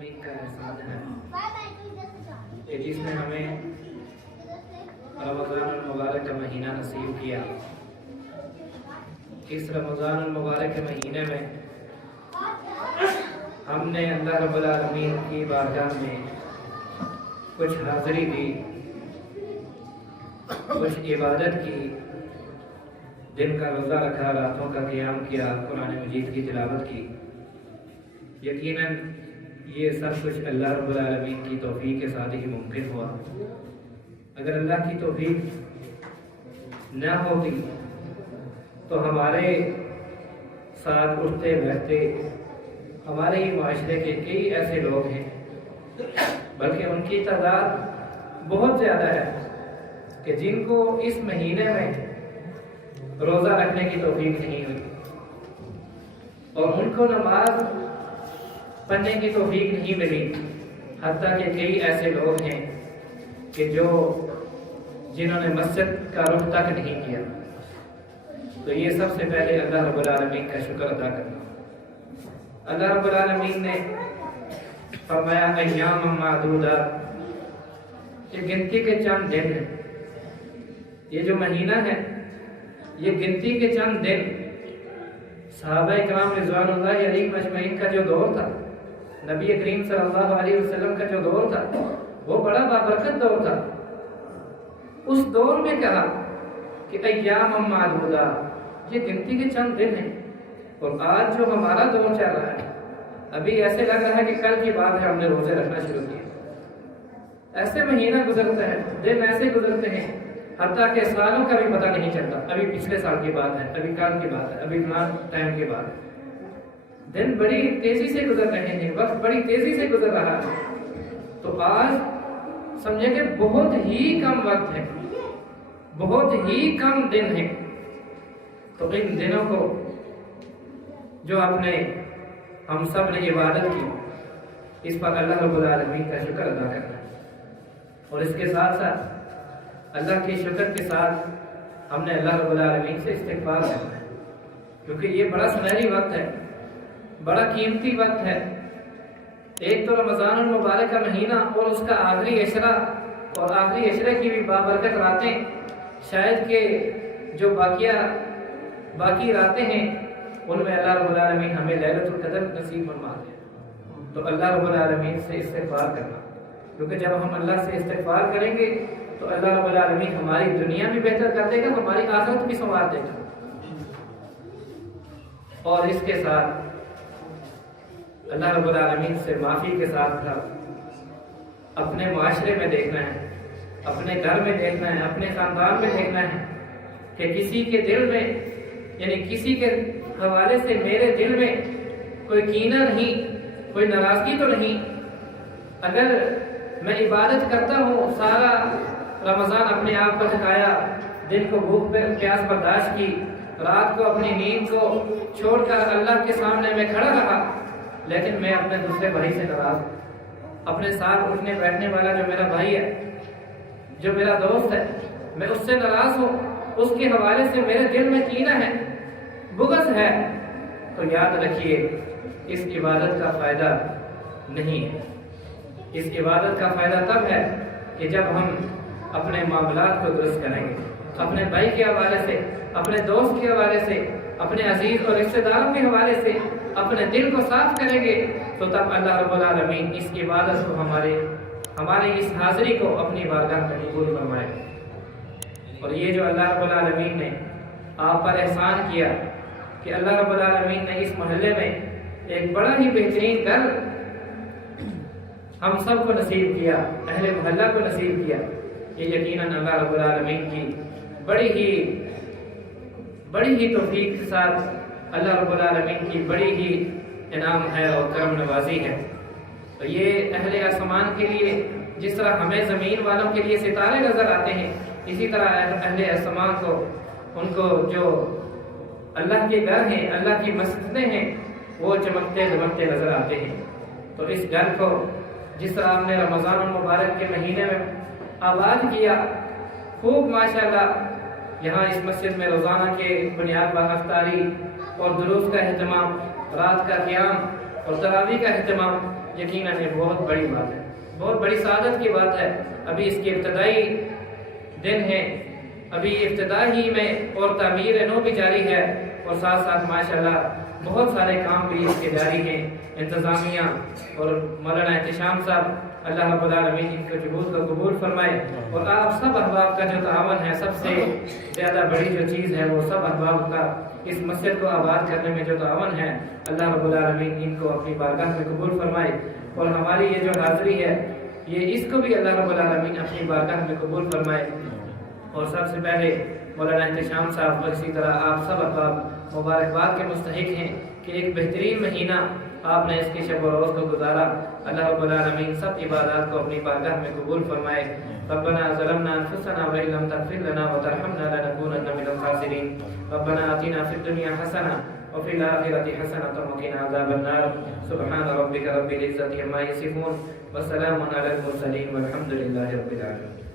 العالمین کا احسان ہے کہ جس نے ہمیں رمضان المبارک کا مہینہ نصیب کیا۔ اس رمضان المبارک کے مہینے میں ہم نے اللہ رب العالمین کی بارگاہ میں کچھ حاضری دی، کچھ عبادت کی، دن کا روزہ رکھا، راتوں کا قیام کیا، قرآن مجید کی تلاوت کی۔ یقیناً یہ سب کچھ اللہ رب العالمین کی توفیق کے ساتھ ہی ممکن ہوا۔ اگر اللہ کی توفیق نہ ہوتی تو ہمارے ساتھ اٹھتے بیٹھتے ہمارے ہی معاشرے کے کئی ایسے لوگ ہیں، بلکہ ان کی تعداد بہت زیادہ ہے کہ جن کو اس مہینے میں روزہ رکھنے کی توفیق نہیں ہوئی اور ان کو نماز پڑھنے کی توفیق نہیں ملی۔ حتیٰ کہ کئی ایسے لوگ ہیں کہ جنہوں نے مسجد کا رخ تک نہیں کیا۔ تو یہ سب سے پہلے اللہ رب العالمین کا شکر ادا کرنا۔ اللہ رب العالمین نے فرمایا ایام معدودات، یہ گنتی کے چند دن ہیں۔ یہ جو مہینہ ہے یہ گنتی کے چند دن۔ صحابہ کرام رضوان اللہ علیہم اجمعین کا جو دور تھا، نبی کریم صلی اللہ علیہ وسلم کا جو دور تھا، وہ بڑا بابرکت دور تھا۔ اس دور میں کہا کہ ایام معدودات، یہ گنتی کے چند دن ہیں۔ اور آج جو ہمارا دور چل رہا ہے، ابھی ایسے لگ رہا ہے کہ کل کی بات ہے ہم نے روزے رکھنا شروع کیا۔ ایسے مہینہ گزرتا ہے، دن ایسے گزرتے ہیں، حتیٰ کہ سالوں کا بھی پتہ نہیں چلتا۔ ابھی پچھلے سال کی بات ہے، ابھی کل کی بات ہے، ابھی فلان ٹائم کی بات ہے۔ دن بڑی تیزی سے گزر رہے ہیں، وقت بڑی تیزی سے گزر رہا ہے۔ تو آج سمجھے کہ بہت ہی کم وقت ہے، بہت ہی کم دن ہے۔ تو ان دنوں کو جو ہم سب نے عبادت کی، اس پر اللہ رب العالمین کا شکر ادا کرنا ہے۔ اور اس کے ساتھ ساتھ اللہ کے شکر کے ساتھ ہم نے اللہ رب العالمین سے استغفار کرنا ہے، کیونکہ یہ بڑا سنہری وقت ہے، بڑا قیمتی وقت ہے۔ ایک تو رمضان المبارک کا مہینہ اور اس کا آخری عشرہ، اور آخری عشرے کی بھی بابرکت راتیں، شاید کہ جو باقی راتیں ہیں ان میں اللہ رب العالمین ہمیں لیلۃ القدر نصیب فرما دے۔ تو اللہ رب العالمین سے استغفار کرنا، کیونکہ جب ہم اللہ سے استغفار کریں گے تو اللہ رب العالمین ہماری دنیا بھی بہتر کر دے گا، ہماری آخرت بھی سنوار دے گا۔ اور اس کے ساتھ اللہ رب العالمین سے معافی کے ساتھ اپنے معاشرے میں دیکھنا ہے، اپنے گھر میں دیکھنا ہے، اپنے خاندان میں دیکھنا ہے کہ کسی کے دل میں، یعنی کسی کے حوالے سے میرے دل میں کوئی کینہ نہیں، کوئی ناراضگی تو نہیں۔ اگر میں عبادت کرتا ہوں، سارا رمضان اپنے آپ کو تھکایا، دن کو بھوک پیاس برداشت کی، رات کو اپنی نیند کو چھوڑ کر اللہ کے سامنے میں کھڑا رہا، لیکن میں اپنے دوسرے بھائی سے ناراض ہوں، اپنے ساتھ اٹھنے بیٹھنے والا جو میرا بھائی ہے، جو میرا دوست ہے، میں اس سے ناراض ہوں، اس کے حوالے سے میرے دل میں کینہ ہے، بغض ہے، تو یاد رکھیے اس عبادت کا فائدہ نہیں ہے۔ اس عبادت کا فائدہ تب ہے کہ جب ہم اپنے معاملات کو درست کریں گے، اپنے بھائی کے حوالے سے، اپنے دوست کے حوالے سے، اپنے عزیز اور رشتہ داروں کے حوالے سے اپنے دل کو صاف کریں گے، تو تب اللہ رب العالمین اس عبادت کو ہمارے اس حاضری کو اپنی بارگاہ میں قبول فرمائے۔ اور یہ جو اللہ رب العالمین نے آپ پر احسان کیا کہ اللہ رب العالمین نے اس محلے میں ایک بڑا ہی بہترین گھر ہم سب کو نصیب کیا، اہل محلہ کو نصیب کیا، یہ یقیناً اللہ رب العالمین کی بڑی ہی توفیق کے ساتھ اللہ رب العالمین کی بڑی ہی انعام ہے اور کرم نوازی ہے۔ تو یہ اہل آسمان کے لیے جس طرح ہمیں زمین والوں کے لیے ستارے نظر آتے ہیں، اسی طرح اہل آسمان کو، ان کو جو اللہ کے گھر ہیں، اللہ کی مسجدیں ہیں، وہ چمکتے دمکتے نظر آتے ہیں۔ تو اس گھر کو جس طرح آپ نے رمضان المبارک کے مہینے میں آباد کیا، خوب ماشاءاللہ یہاں اس مسجد میں روزانہ کے بنیاد پر افطاری اور دروس کا اہتمام، رات کا قیام اور تراویح کا اہتمام، یقیناً یہ بہت بڑی بات ہے، بہت بڑی سعادت کی بات ہے۔ ابھی اس کے ابتدائی دن ہیں، ابھی ابتدا ہی میں اور تعمیر نو بھی جاری ہے، اور ساتھ ساتھ ماشاءاللہ بہت سارے کام بھی اس کے جاری ہیں۔ انتظامیہ اور مولانا احتشام صاحب، اللہ رب العالمین ان کے جہود کو قبول فرمائے، اور آپ سب احباب کا جو تعاون ہے، سب سے زیادہ بڑی جو چیز ہے وہ سب احباب کا اس مسجد کو آباد کرنے میں جو تعاون ہے، اللہ رب العالمین ان کو اپنی بارگاہ میں قبول فرمائے، اور ہماری یہ جو حاضری ہے یہ اس کو بھی اللہ رب العالمین اپنی بارگاہ میں قبول فرمائے۔ اور سب سے پہلے مولانا احتشام صاحب اور اسی طرح آپ سب احباب مبارکباد کے مستحق ہیں کہ ایک بہترین مہینہ آپ نے اس کے شب و روز کو گزارا۔ اللہ رب العالمین سب عبادات کو اپنی بارگاہ میں قبول فرمائے۔ ربنا ظلمنا انفسنا وان لم تغفر لنا وترحمنا لنكونن من الخاسرين ربنا آتنا في الدنيا حسنة وفي الآخرة حسنة وقنا عذاب النار سبحان ربك رب العزة عما يصفون وسلام على المرسلين والحمد لله رب العالمين۔